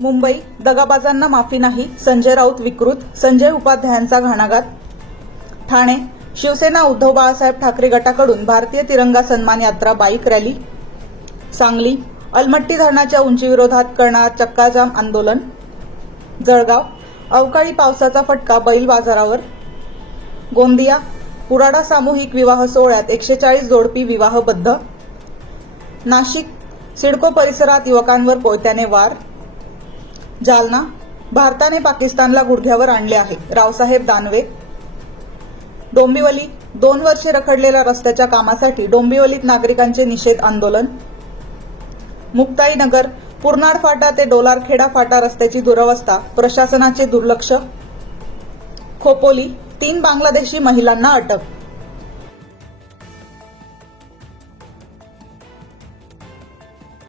मुंबई दगाबाजांना माफी नाही, संजय राऊत विकृत, संजय उपाध्यायांचा घणाघात. ठाणे शिवसेना उद्धव बाळासाहेब ठाकरे गटाकडून भारतीय तिरंगा सन्मान यात्रा बाईक रॅली. सांगली अलमट्टी धरणाच्या उंचीविरोधात करणार चक्काजाम आंदोलन. जळगाव अवकाळी पावसाचा फटका बैल बाजारावर. गोंदिया पुराडा सामूहिक विवाह सोहळ्यात 140 जोडपी विवाहबद्ध. नाशिक सिडको परिसरात युवकांवर कोयत्याने वार. जालना भारताने पाकिस्तानला गुडघ्यावर आणले आहे, रावसाहेब दानवे. डोंबिवली 2 वर्षे रखडलेल्या रस्त्याच्या कामासाठी डोंबिवलीत नागरिकांचे निषेध आंदोलन. मुक्ताईनगर पुरनाड फाटा ते डोलारखेडा फाटा रस्त्याची दुरवस्था, प्रशासनाचे दुर्लक्ष. खोपोली 3 बांगलादेशी महिलांना अटक.